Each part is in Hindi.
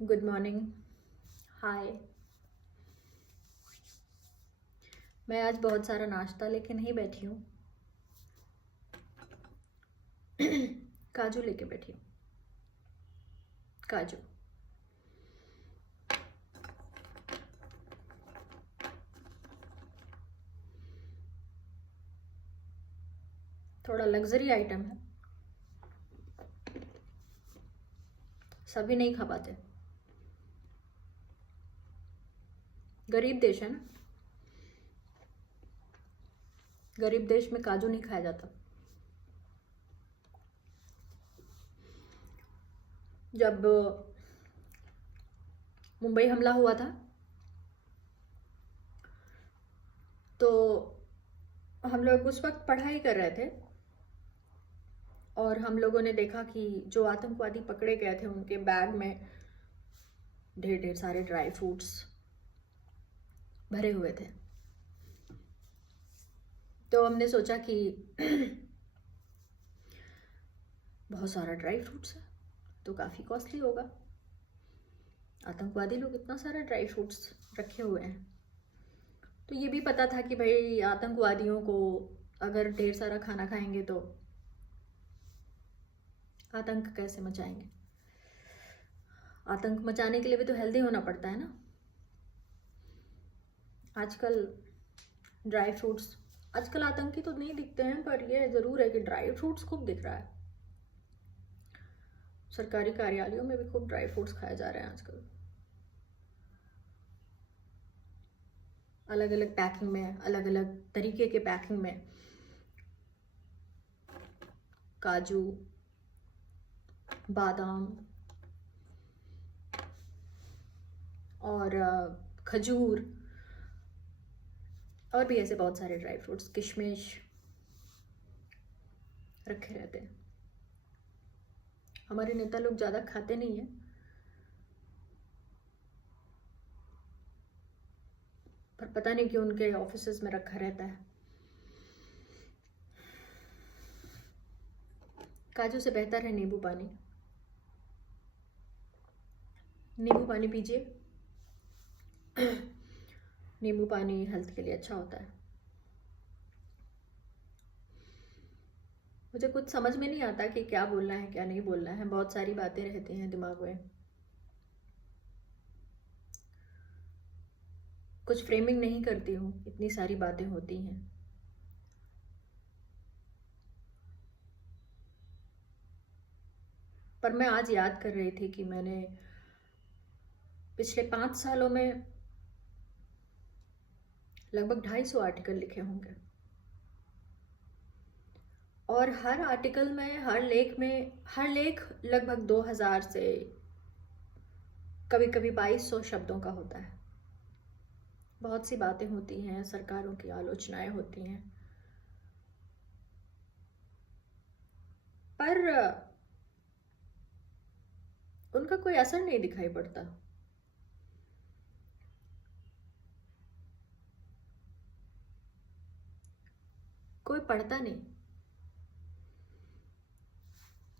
Good morning. हाय। मैं आज बहुत सारा नाश्ता लेके नहीं बैठी हूँ। काजू लेके बैठी हूँ। काजू। थोड़ा लग्जरी आइटम है, सभी नहीं खा पाते। गरीब देश है ना, गरीब देश में काजू नहीं खाया जाता। जब मुंबई हमला हुआ था तो हम लोग उस वक्त पढ़ाई कर रहे थे और हम लोगों ने देखा कि जो आतंकवादी पकड़े गए थे उनके बैग में ढेर ढेर सारे ड्राई फ्रूट्स भरे हुए थे। तो हमने सोचा कि बहुत सारा ड्राई फ्रूट्स है तो काफ़ी कॉस्टली होगा। आतंकवादी लोग इतना सारा ड्राई फ्रूट्स रखे हुए हैं, तो ये भी पता था कि भाई आतंकवादियों को अगर ढेर सारा खाना खाएंगे तो आतंक कैसे मचाएंगे। आतंक मचाने के लिए भी तो हेल्दी होना पड़ता है ना। आजकल ड्राई फ्रूट्स, आजकल आतंकी तो नहीं दिखते हैं, पर यह ज़रूर है कि ड्राई फ्रूट्स खूब दिख रहा है। सरकारी कार्यालयों में भी खूब ड्राई फ्रूट्स खाए जा रहे हैं आजकल, अलग अलग पैकिंग में, अलग अलग तरीके के पैकिंग में। काजू, बादाम और खजूर और भी ऐसे बहुत सारे ड्राई फ्रूट्स, किशमिश रखे रहते हैं। हमारे नेता लोग ज़्यादा खाते नहीं हैं, पर पता नहीं क्यों उनके ऑफिसेज में रखा रहता है। काजू से बेहतर है नींबू पानी। नींबू पानी पीजिए। नींबू पानी हेल्थ के लिए अच्छा होता है। मुझे कुछ समझ में नहीं आता कि क्या बोलना है क्या नहीं बोलना है, बहुत सारी बातें रहती हैं दिमाग में। कुछ फ्रेमिंग नहीं करती हूँ, इतनी सारी बातें होती हैं। पर मैं आज याद कर रही थी कि मैंने पिछले 5 सालों में लगभग 250 आर्टिकल लिखे होंगे और हर आर्टिकल में, हर लेख लगभग 2000 से कभी कभी 2200 शब्दों का होता है। बहुत सी बातें होती हैं, सरकारों की आलोचनाएं होती हैं, पर उनका कोई असर नहीं दिखाई पड़ता। कोई पढ़ता नहीं,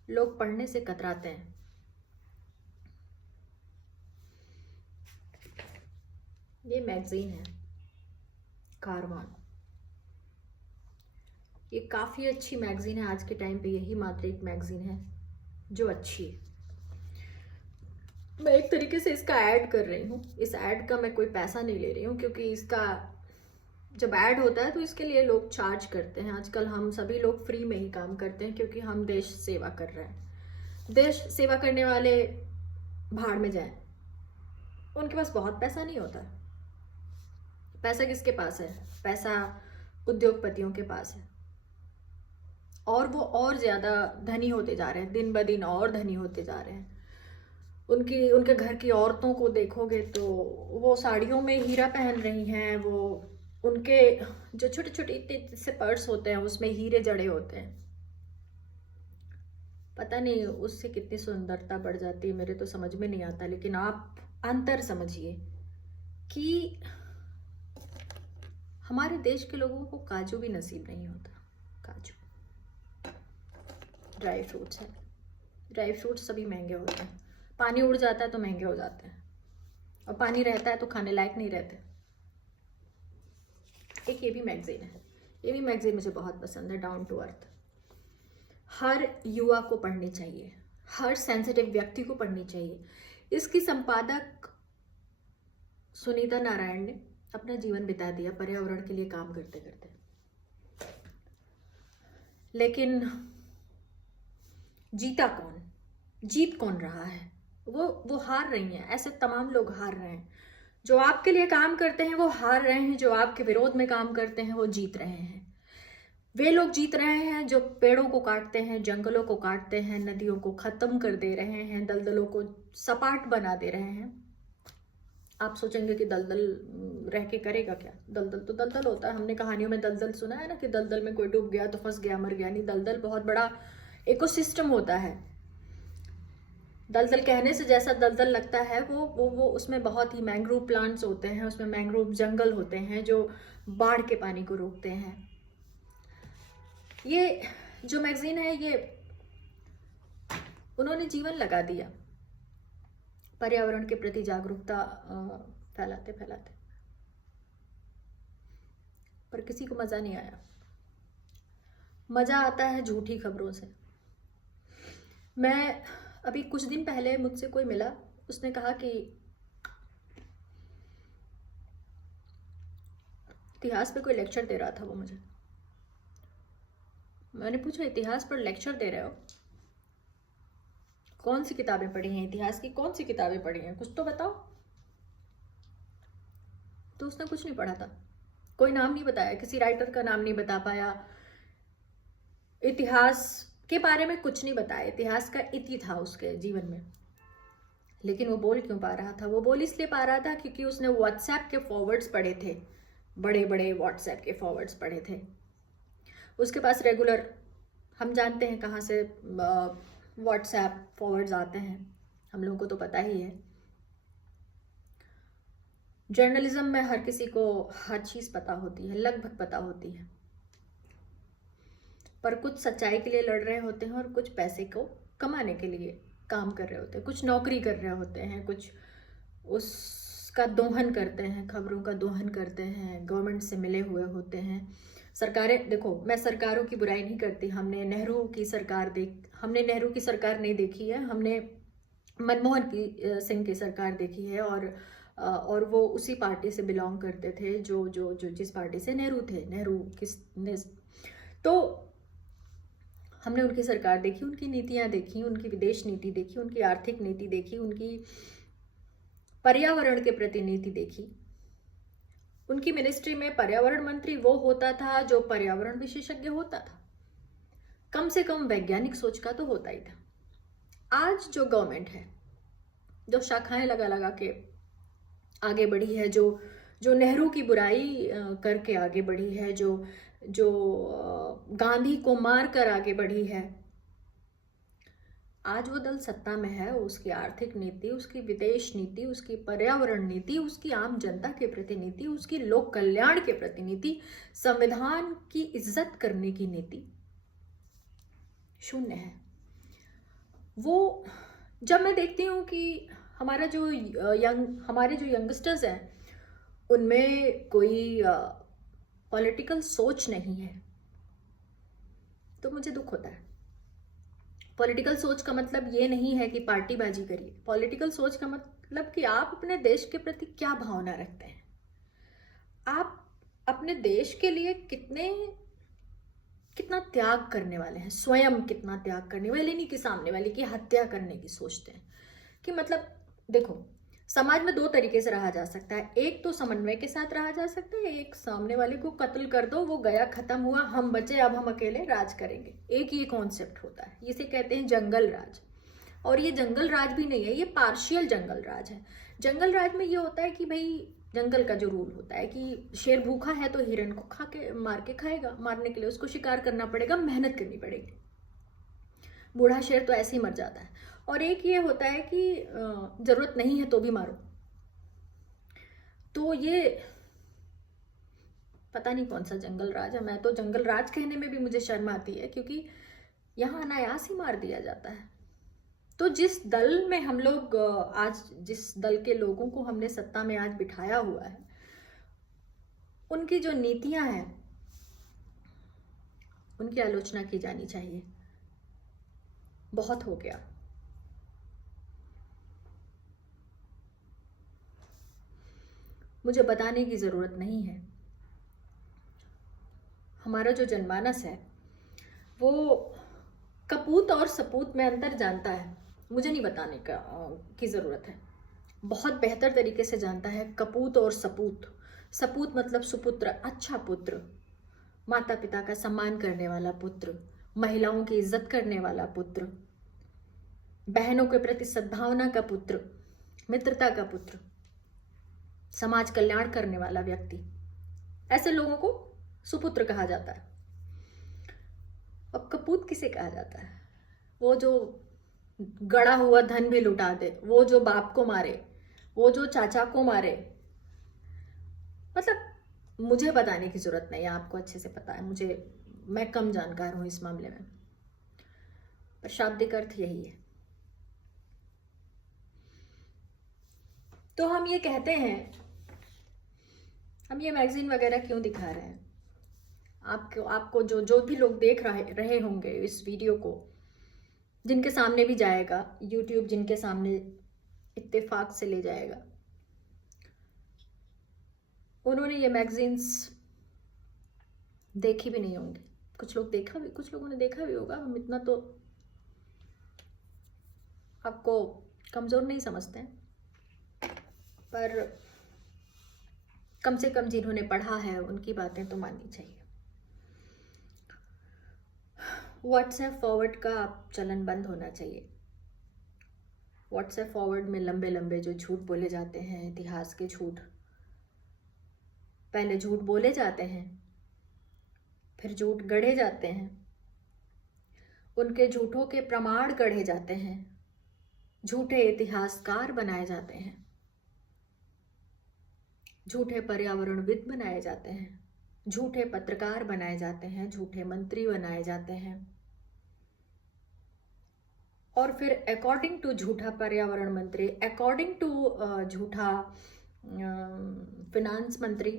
लोग पढ़ने से कतराते हैं। ये मैगजीन है कारवान, ये काफ़ी अच्छी मैगजीन है। आज के टाइम पे यही मात्र एक मैगजीन है जो अच्छी है। मैं एक तरीके से इसका ऐड कर रही हूँ। इस ऐड का मैं कोई पैसा नहीं ले रही हूँ, क्योंकि इसका जब ऐड होता है तो इसके लिए लोग चार्ज करते हैं। आजकल हम सभी लोग फ्री में ही काम करते हैं, क्योंकि हम देश सेवा कर रहे हैं। देश सेवा करने वाले भाड़ में जाएं, उनके पास बहुत पैसा नहीं होता। पैसा किसके पास है? पैसा उद्योगपतियों के पास है, और वो और ज़्यादा धनी होते जा रहे हैं, दिन ब दिन और धनी होते जा रहे हैं। उनके घर की औरतों को देखोगे तो वो साड़ियों में हीरा पहन रही हैं, वो उनके जो छोटे छोटे इतने से पर्स होते हैं उसमें हीरे जड़े होते हैं। पता नहीं उससे कितनी सुंदरता बढ़ जाती है, मेरे तो समझ में नहीं आता। लेकिन आप अंतर समझिए कि हमारे देश के लोगों को काजू भी नसीब नहीं होता। काजू ड्राई फ्रूट्स है, ड्राई फ्रूट्स सभी महंगे होते हैं, पानी उड़ जाता है तो महंगे हो जाते हैं, और पानी रहता है तो खाने लायक नहीं रहते। एक ये भी मैगजीन है, ये भी मैगजीन मुझे बहुत पसंद है, डाउन टू अर्थ। हर युवा को पढ़नी चाहिए, हर सेंसिटिव व्यक्ति को पढ़नी चाहिए। इसकी संपादक सुनीता नारायण ने अपना जीवन बिता दिया पर्यावरण के लिए काम करते करते, लेकिन जीता कौन, जीत कौन रहा है? वो हार रही हैं। ऐसे तमाम लोग हार रहे हैं। जो आपके लिए काम करते हैं वो हार रहे हैं, जो आपके विरोध में काम करते हैं वो जीत रहे हैं। वे लोग जीत रहे हैं जो पेड़ों को काटते हैं, जंगलों को काटते हैं, नदियों को खत्म कर दे रहे हैं, दलदलों को सपाट बना दे रहे हैं। आप सोचेंगे कि दलदल रह के करेगा क्या? दलदल तो दलदल होता है। हमने कहानियों में दलदल सुना है ना, कि दलदल में कोई डूब गया तो फंस गया, मर गया। नहीं, दलदल बहुत बड़ा इकोसिस्टम होता है। दलदल कहने से जैसा दलदल लगता है, वो उसमें बहुत ही मैंग्रोव प्लांट्स होते हैं, उसमें मैंग्रोव जंगल होते हैं जो बाढ़ के पानी को रोकते हैं। ये जो मैगजीन है, ये उन्होंने जीवन लगा दिया पर्यावरण के प्रति जागरूकता फैलाते फैलाते, पर किसी को मजा नहीं आया। मजा आता है झूठी खबरों से। मैं अभी कुछ दिन पहले मुझसे कोई मिला, उसने कहा कि इतिहास पे कोई लेक्चर दे रहा था वो मुझे। मैंने पूछा, इतिहास पर लेक्चर दे रहे हो? कौन सी किताबें पढ़ी हैं? इतिहास की कौन सी किताबें पढ़ी हैं? कुछ तो बताओ। तो उसने कुछ नहीं पढ़ा था, कोई नाम नहीं बताया, किसी राइटर का नाम नहीं बता पाया, इतिहास के बारे में कुछ नहीं बताया। इतिहास का इति था उसके जीवन में, लेकिन वो बोल क्यों पा रहा था? वो बोल इसलिए पा रहा था क्योंकि उसने व्हाट्सएप के फॉरवर्ड्स पढ़े थे, बड़े बड़े व्हाट्सएप के फॉरवर्ड्स पढ़े थे। उसके पास रेगुलर, हम जानते हैं कहाँ से व्हाट्सएप फॉरवर्ड्स आते हैं, हम लोगों को तो पता ही है। जर्नलिज्म में हर किसी को हर चीज़ पता होती है, लगभग पता होती है, पर कुछ सच्चाई के लिए लड़ रहे होते हैं और कुछ पैसे को कमाने के लिए काम कर रहे होते हैं, कुछ नौकरी कर रहे होते हैं, कुछ उसका दोहन करते हैं, खबरों का दोहन करते हैं, गवर्नमेंट से मिले हुए होते हैं। सरकारें, देखो मैं सरकारों की बुराई नहीं करती, हमने नेहरू की सरकार नहीं देखी है, हमने मनमोहन सिंह की सरकार देखी है, और वो उसी पार्टी से बिलोंग करते थे जो जो जो जिस पार्टी से नेहरू थे। तो हमने उनकी सरकार देखी, उनकी नीतियां देखी, उनकी विदेश नीति देखी, उनकी आर्थिक नीति देखी, उनकी पर्यावरण के प्रति नीति देखी। उनकी मिनिस्ट्री में पर्यावरण मंत्री वो होता था जो पर्यावरण विशेषज्ञ होता था, कम से कम वैज्ञानिक सोच का तो होता ही था। आज जो गवर्नमेंट है, जो शाखाएं लगा लगा के आगे बढ़ी है, जो नेहरू की बुराई करके आगे बढ़ी है, जो गांधी को मार कर आगे बढ़ी है, आज वो दल सत्ता में है। उसकी आर्थिक नीति, उसकी विदेश नीति, उसकी पर्यावरण नीति, उसकी आम जनता के प्रति नीति, उसकी लोक कल्याण के प्रति नीति, संविधान की इज्जत करने की नीति शून्य है। वो जब मैं देखती हूँ कि हमारे जो यंगस्टर्स हैं, उनमें कोई पॉलिटिकल सोच नहीं है, तो मुझे दुख होता है। पॉलिटिकल सोच का मतलब ये नहीं है कि पार्टीबाजी करिए। पॉलिटिकल सोच का मतलब कि आप अपने देश के प्रति क्या भावना रखते हैं, आप अपने देश के लिए कितना त्याग करने वाले हैं, स्वयं कितना त्याग करने वाले, नहीं कि सामने वाले की हत्या करने की सोचते हैं। कि मतलब देखो, समाज में दो तरीके से रहा जा सकता है। एक तो समन्वय के साथ रहा जा सकता है, एक सामने वाले को कत्ल कर दो, वो गया, खत्म हुआ, हम बचे, अब हम अकेले राज करेंगे। एक ये कॉन्सेप्ट होता है, इसे कहते हैं जंगल राज। और ये जंगल राज भी नहीं है, ये पार्शियल जंगल राज है। जंगल राज में ये होता है कि भाई जंगल का जो रूल होता है कि शेर भूखा है तो हिरण को मार के खाएगा, मारने के लिए उसको शिकार करना पड़ेगा, मेहनत करनी पड़ेगी। बूढ़ा शेर तो ऐसे ही मर जाता है। और एक ये होता है कि जरूरत नहीं है तो भी मारो। तो ये पता नहीं कौन सा जंगल राज है। मैं तो जंगल राज कहने में भी मुझे शर्म आती है, क्योंकि यहाँ अनायास ही मार दिया जाता है। तो जिस दल में हम लोग आज, जिस दल के लोगों को हमने सत्ता में आज बिठाया हुआ है, उनकी जो नीतियां हैं उनकी आलोचना की जानी चाहिए। बहुत हो गया। मुझे बताने की जरूरत नहीं है, हमारा जो जनमानस है वो कपूत और सपूत में अंतर जानता है। मुझे नहीं बताने की ज़रूरत है, बहुत बेहतर तरीके से जानता है कपूत और सपूत। सपूत मतलब सुपुत्र, अच्छा पुत्र, माता पिता का सम्मान करने वाला पुत्र, महिलाओं की इज्जत करने वाला पुत्र, बहनों के प्रति सद्भावना का पुत्र, मित्रता का पुत्र, समाज कल्याण करने वाला व्यक्ति। ऐसे लोगों को सुपुत्र कहा जाता है। अब कपूत किसे कहा जाता है? वो जो गड़ा हुआ धन भी लुटा दे, वो जो बाप को मारे, वो जो चाचा को मारे। मतलब मुझे बताने की जरूरत नहीं है, आपको अच्छे से पता है। मैं कम जानकार हूं इस मामले में, पर शाब्दिक अर्थ यही है। तो हम ये कहते हैं, हम ये मैगजीन वगैरह क्यों दिखा रहे हैं? आपको जो भी लोग देख रहे होंगे इस वीडियो को, जिनके सामने भी जाएगा, यूट्यूब जिनके सामने इत्तेफाक से ले जाएगा, उन्होंने ये मैगजीन्स देखी भी नहीं होंगी। कुछ लोगों ने देखा भी होगा। हम इतना तो आपको कमजोर नहीं समझते हैं, पर कम से कम जिन्होंने पढ़ा है उनकी बातें तो माननी चाहिए। व्हाट्सएप फॉरवर्ड का चलन बंद होना चाहिए। व्हाट्सएप फॉरवर्ड में लंबे लंबे जो झूठ बोले जाते हैं, इतिहास के झूठ, पहले झूठ बोले जाते हैं, फिर झूठ गढ़े जाते हैं, उनके झूठों के प्रमाण गढ़े जाते हैं, झूठे इतिहासकार बनाए जाते हैं, झूठे पर्यावरणविद बनाए जाते हैं, झूठे पत्रकार बनाए जाते हैं, झूठे मंत्री बनाए जाते हैं, और फिर अकॉर्डिंग टू झूठा पर्यावरण मंत्री, अकॉर्डिंग टू झूठा फिनांस मंत्री,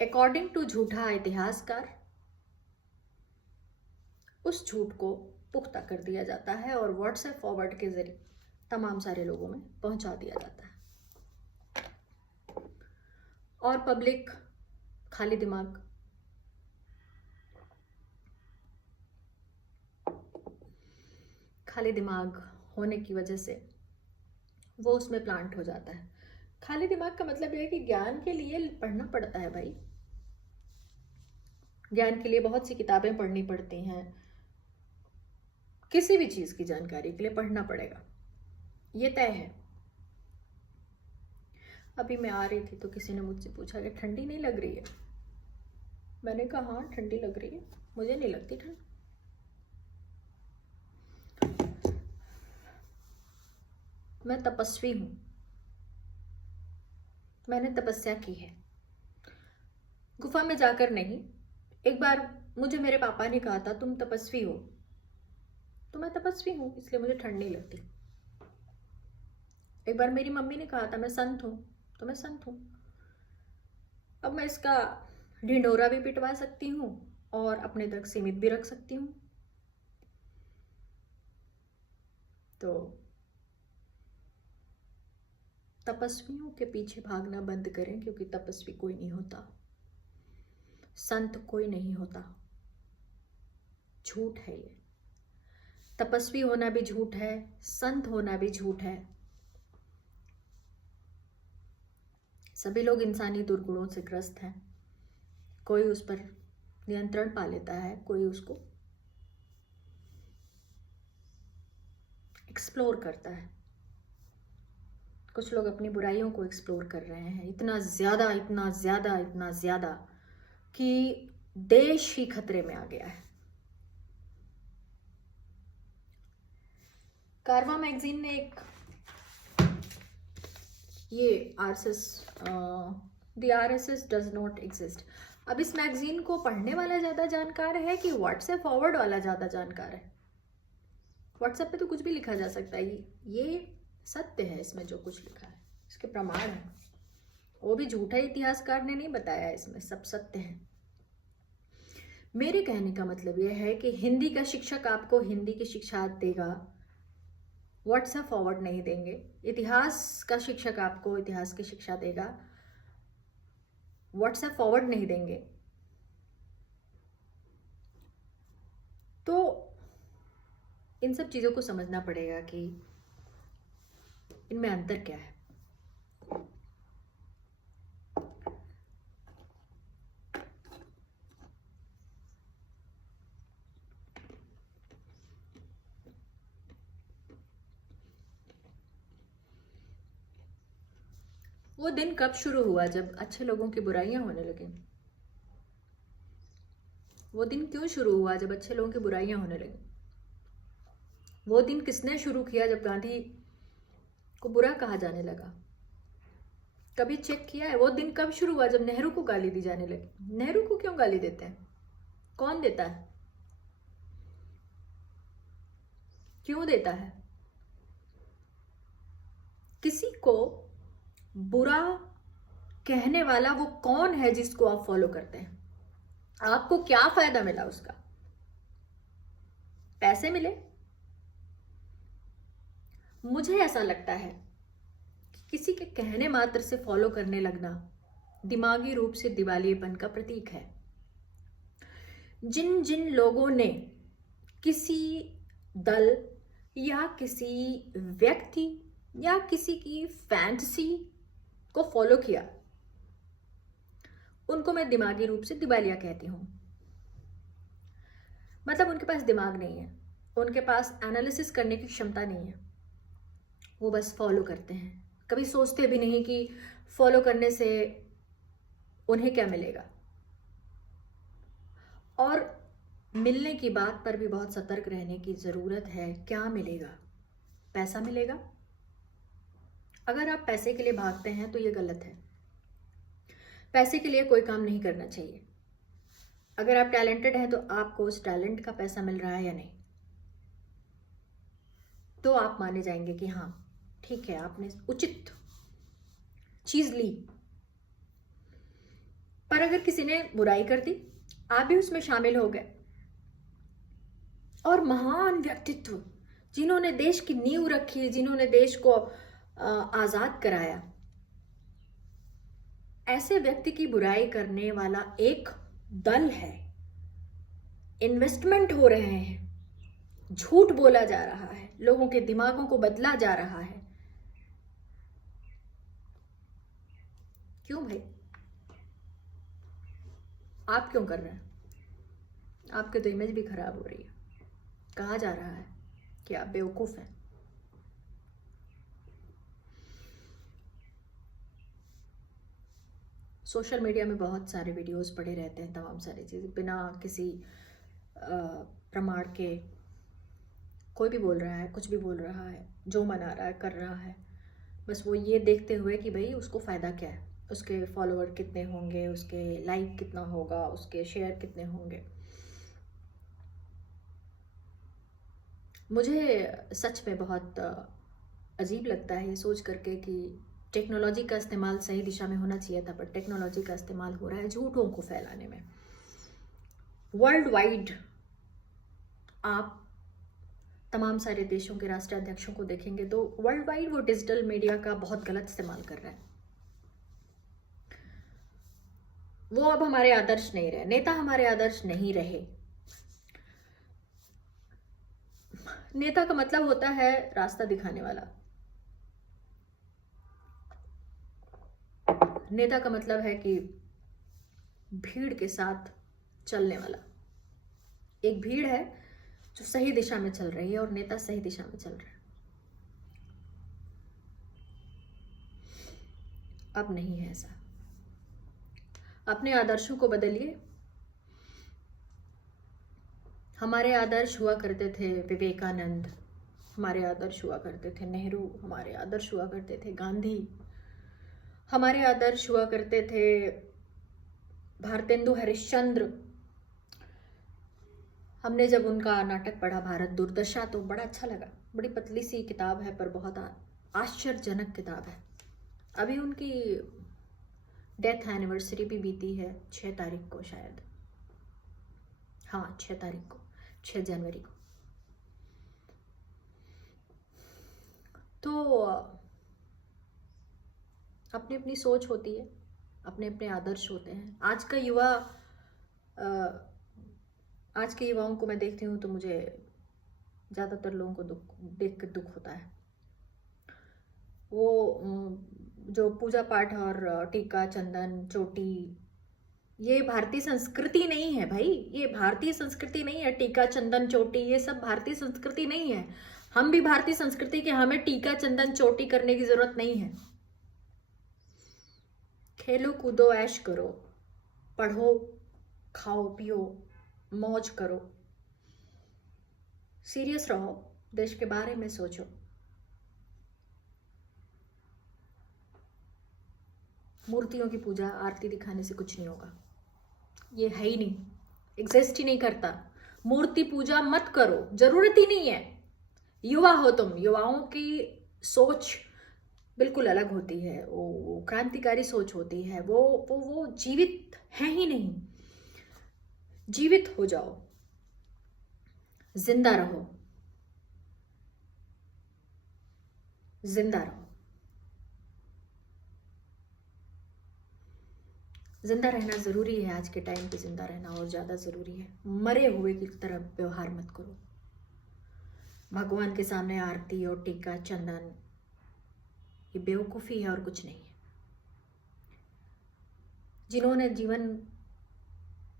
अकॉर्डिंग टू झूठा इतिहासकार, उस झूठ को पुख्ता कर दिया जाता है और व्हाट्सएप फॉरवर्ड के जरिए तमाम सारे लोगों में पहुंचा दिया जाता है। और पब्लिक खाली दिमाग होने की वजह से वो उसमें प्लांट हो जाता है। खाली दिमाग का मतलब यह है कि ज्ञान के लिए पढ़ना पड़ता है भाई। ज्ञान के लिए बहुत सी किताबें पढ़नी पड़ती हैं, किसी भी चीज की जानकारी के लिए पढ़ना पड़ेगा, ये तय है। अभी मैं आ रही थी तो किसी ने मुझसे पूछा कि ठंडी नहीं लग रही है? मैंने कहा हाँ ठंडी लग रही है, मुझे नहीं लगती ठंड। मैं तपस्वी हूं, मैंने तपस्या की है, गुफा में जाकर नहीं। एक बार मुझे मेरे पापा ने कहा था तुम तपस्वी हो, तो मैं तपस्वी हूं, इसलिए मुझे ठंड नहीं लगती। एक बार मेरी मम्मी ने कहा था मैं संत हूं, तो मैं संत हूं। अब मैं इसका ढिंढोरा भी पिटवा सकती हूँ और अपने तक सीमित भी रख सकती हूँ। तो तपस्वियों के पीछे भागना बंद करें, क्योंकि तपस्वी कोई नहीं होता, संत कोई नहीं होता, झूठ है ये। तपस्वी होना भी झूठ है, संत होना भी झूठ है। सभी लोग इंसानी दुर्गुणों से ग्रस्त हैं। कोई उस पर नियंत्रण पा लेता है, कोई उसको एक्सप्लोर करता है। कुछ लोग अपनी बुराइयों को एक्सप्लोर कर रहे हैं, इतना ज्यादा इतना ज्यादा इतना ज्यादा कि देश ही खतरे में आ गया है। कारवा मैगजीन ने एक ये the RSS does not exist. अब इस मैगजीन को पढ़ने वाला ज्यादा जानकार है कि व्हाट्सएप फॉरवर्ड वाला ज्यादा जानकार है? व्हाट्सएप पे तो कुछ भी लिखा जा सकता है, ये सत्य है इसमें जो कुछ लिखा है, इसके प्रमाण है। वो भी झूठा इतिहासकार ने नहीं बताया, इसमें सब सत्य है। मेरे कहने का मतलब यह है कि हिंदी का शिक्षक आपको हिंदी की शिक्षा देगा, व्हाट्सएप फॉरवर्ड नहीं देंगे। इतिहास का शिक्षक आपको इतिहास की शिक्षा देगा, व्हाट्सएप फॉरवर्ड नहीं देंगे। तो इन सब चीज़ों को समझना पड़ेगा कि इनमें अंतर क्या है। वो दिन कब शुरू हुआ जब अच्छे लोगों की बुराइयां होने लगी? वो दिन क्यों शुरू हुआ जब अच्छे लोगों की बुराइयां होने लगी? वो दिन किसने शुरू किया जब गांधी को बुरा कहा जाने लगा? कभी चेक किया है वो दिन कब शुरू हुआ जब नेहरू को गाली दी जाने लगी? नेहरू को क्यों गाली देते हैं? कौन देता है? क्यों देता है? किसी को बुरा कहने वाला वो कौन है जिसको आप फॉलो करते हैं? आपको क्या फायदा मिला उसका? पैसे मिले? मुझे ऐसा लगता है कि किसी के कहने मात्र से फॉलो करने लगना दिमागी रूप से दिवालियेपन का प्रतीक है। जिन जिन लोगों ने किसी दल या किसी व्यक्ति या किसी की फैंटेसी को फॉलो किया, उनको मैं दिमागी रूप से दिवालिया कहती हूं। मतलब उनके पास दिमाग नहीं है, उनके पास एनालिसिस करने की क्षमता नहीं है, वो बस फॉलो करते हैं। कभी सोचते भी नहीं कि फॉलो करने से उन्हें क्या मिलेगा। और मिलने की बात पर भी बहुत सतर्क रहने की जरूरत है। क्या मिलेगा? पैसा मिलेगा। अगर आप पैसे के लिए भागते हैं तो ये गलत है। पैसे के लिए कोई काम नहीं करना चाहिए। अगर आप टैलेंटेड हैं तो आपको उस टैलेंट का पैसा मिल रहा है या नहीं, तो आप माने जाएंगे कि हाँ ठीक है, आपने उचित चीज ली। पर अगर किसी ने बुराई कर दी, आप भी उसमें शामिल हो गए, और महान व्यक्तित्व जिन्होंने देश की नींव रखी, जिन्होंने देश को आजाद कराया, ऐसे व्यक्ति की बुराई करने वाला एक दल है। इन्वेस्टमेंट हो रहे हैं, झूठ बोला जा रहा है, लोगों के दिमागों को बदला जा रहा है। क्यों भाई? आप क्यों कर रहे हैं? आपकी तो इमेज भी खराब हो रही है। कहा जा रहा है कि आप बेवकूफ हैं। सोशल मीडिया में बहुत सारे वीडियोस पड़े रहते हैं, तमाम सारी चीज़ें बिना किसी प्रमाण के कोई भी बोल रहा है, कुछ भी बोल रहा है, जो मना रहा है, कर रहा है, बस वो ये देखते हुए कि भाई उसको फ़ायदा क्या है, उसके फॉलोअर कितने होंगे, उसके लाइक कितना होगा, उसके शेयर कितने होंगे। मुझे सच में बहुत अजीब लगता है ये सोच करके कि टेक्नोलॉजी का इस्तेमाल सही दिशा में होना चाहिए था, पर टेक्नोलॉजी का इस्तेमाल हो रहा है झूठों को फैलाने में। वर्ल्ड वाइड आप तमाम सारे देशों के राष्ट्राध्यक्षों को देखेंगे तो वर्ल्ड वाइड वो डिजिटल मीडिया का बहुत गलत इस्तेमाल कर रहा है। वो अब हमारे आदर्श नहीं रहे, नेता हमारे आदर्श नहीं रहे। नेता का मतलब होता है रास्ता दिखाने वाला। नेता का मतलब है कि भीड़ के साथ चलने वाला। एक भीड़ है जो सही दिशा में चल रही है और नेता सही दिशा में चल रहा है। अब नहीं है ऐसा। अपने आदर्शों को बदलिए। हमारे आदर्श हुआ करते थे विवेकानंद, हमारे आदर्श हुआ करते थे नेहरू, हमारे आदर्श हुआ करते थे गांधी, हमारे आदर्श हुआ करते थे भारतेंदु हरिश्चंद्र, हमने जब उनका नाटक पढ़ा भारत दुर्दशा तो बड़ा अच्छा लगा। बड़ी पतली सी किताब है पर बहुत आश्चर्यजनक किताब है। अभी उनकी डेथ एनिवर्सरी भी बीती है 6 तारीख को शायद, हाँ 6 तारीख को, 6 जनवरी को। तो अपनी अपनी सोच होती है, अपने अपने आदर्श होते हैं। आज के युवाओं को मैं देखती हूँ तो मुझे ज़्यादातर लोगों को देख कर दुख होता है। वो जो पूजा पाठ और टीका चंदन चोटी, ये भारतीय संस्कृति नहीं है भाई, ये भारतीय संस्कृति नहीं है। टीका चंदन चोटी ये सब भारतीय संस्कृति नहीं है। हम भी भारतीय संस्कृति के, हमें टीका चंदन चोटी करने की जरूरत नहीं है। खेलो कूदो ऐश करो, पढ़ो खाओ पियो मौज करो, सीरियस रहो, देश के बारे में सोचो। मूर्तियों की पूजा आरती दिखाने से कुछ नहीं होगा, ये है ही नहीं, एग्जिस्ट ही नहीं करता। मूर्ति पूजा मत करो, जरूरत ही नहीं है। युवा हो तुम, युवाओं की सोच बिल्कुल अलग होती है, वो क्रांतिकारी सोच होती है। वो जीवित है ही नहीं। जीवित हो जाओ, जिंदा रहो, जिंदा रहो। जिंदा रहना जरूरी है, आज के टाइम पे जिंदा रहना और ज्यादा जरूरी है। मरे हुए की तरह व्यवहार मत करो। भगवान के सामने आरती और टीका चंदन ये बेवकूफी है और कुछ नहीं है।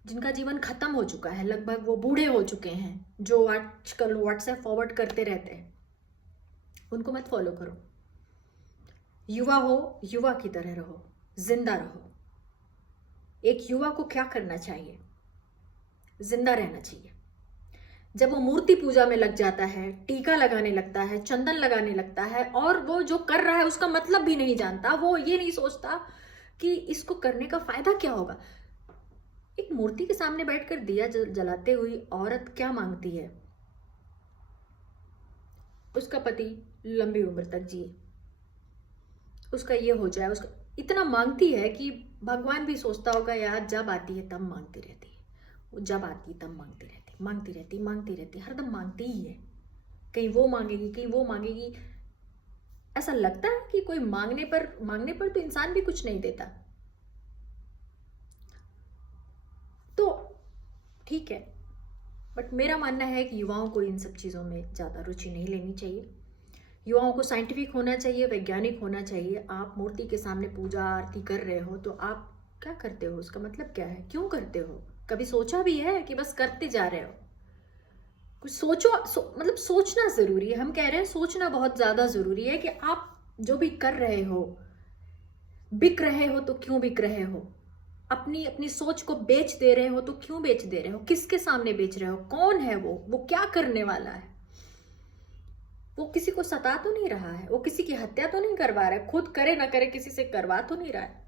जिनका जीवन खत्म हो चुका है, लगभग वो बूढ़े हो चुके हैं, जो आजकल व्हाट्सएप फॉरवर्ड करते रहते हैं, उनको मत फॉलो करो। युवा हो, युवा की तरह रहो, जिंदा रहो। एक युवा को क्या करना चाहिए? जिंदा रहना चाहिए। जब वो मूर्ति पूजा में लग जाता है, टीका लगाने लगता है, चंदन लगाने लगता है, और वो जो कर रहा है उसका मतलब भी नहीं जानता, वो ये नहीं सोचता कि इसको करने का फायदा क्या होगा। एक मूर्ति के सामने बैठकर दिया जलाते हुई औरत क्या मांगती है? उसका पति लंबी उम्र तक जिए, उसका ये हो जाए, उसका इतना मांगती है कि भगवान भी सोचता होगा यार जब आती है तब मांगती रहती है, वो जब आती है तब मांगती रहती, मांगती रहती, हरदम मांगती ही है। कहीं वो मांगेगी, कहीं वो मांगेगी। ऐसा लगता है कि कोई मांगने पर तो इंसान भी कुछ नहीं देता। तो ठीक है, बट मेरा मानना है कि युवाओं को इन सब चीज़ों में ज़्यादा रुचि नहीं लेनी चाहिए। युवाओं को साइंटिफिक होना चाहिए, वैज्ञानिक होना चाहिए। आप मूर्ति के सामने पूजा आरती कर रहे हो तो आप क्या करते हो, उसका मतलब क्या है, क्यों करते हो? कभी सोचा भी है कि बस करते जा रहे हो? कुछ सोचो। मतलब सोचना जरूरी है। हम कह रहे हैं सोचना बहुत ज्यादा जरूरी है कि आप जो भी कर रहे हो, बिक रहे हो तो क्यों बिक रहे हो? अपनी अपनी सोच को बेच दे रहे हो तो क्यों बेच दे रहे हो? किसके सामने बेच रहे हो? कौन है वो क्या करने वाला है? वो किसी को सता तो नहीं रहा है, वो किसी की हत्या तो नहीं करवा रहा है, खुद करे ना करे किसी से करवा तो नहीं रहा है।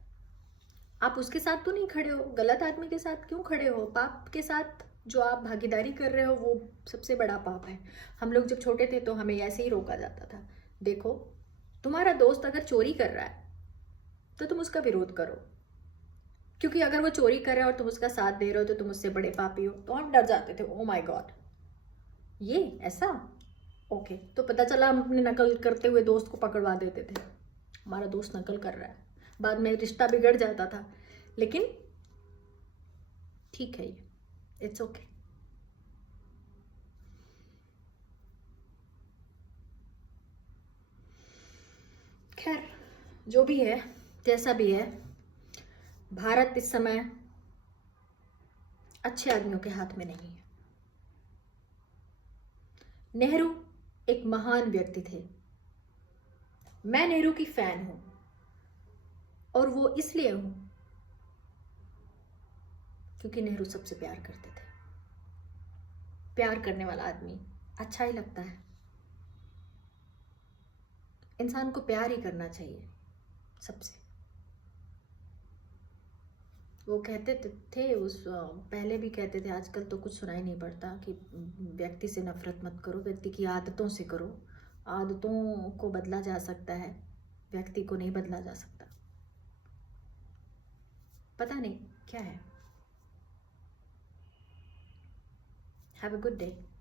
आप उसके साथ तो नहीं खड़े हो, गलत आदमी के साथ क्यों खड़े हो? पाप के साथ जो आप भागीदारी कर रहे हो वो सबसे बड़ा पाप है। हम लोग जब छोटे थे तो हमें ऐसे ही रोका जाता था, देखो तुम्हारा दोस्त अगर चोरी कर रहा है तो तुम उसका विरोध करो, क्योंकि अगर वो चोरी कर रहा है और तुम उसका साथ दे रहे हो तो तुम उससे बड़े पापी हो। तो हम डर जाते थे, ओ माय गॉड ये ऐसा, ओके। तो पता चला हम अपने नकल करते हुए दोस्त को पकड़वा देते थे, हमारा दोस्त नकल कर रहा है, बाद में रिश्ता बिगड़ जाता था। लेकिन ठीक है, ये इट्स ओके। खैर जो भी है, जैसा भी है, भारत इस समय अच्छे आदमियों के हाथ में नहीं है। नेहरू एक महान व्यक्ति थे, मैं नेहरू की फैन हूं, और वो इसलिए हूं क्योंकि नेहरू सबसे प्यार करते थे। प्यार करने वाला आदमी अच्छा ही लगता है। इंसान को प्यार ही करना चाहिए सबसे। वो कहते थे उस पहले भी कहते थे, आजकल तो कुछ सुनाई नहीं पड़ता कि व्यक्ति से नफरत मत करो, व्यक्ति की आदतों से करो। आदतों को बदला जा सकता है, व्यक्ति को नहीं बदला जा सकता। पता नहीं क्या है। Have a good day.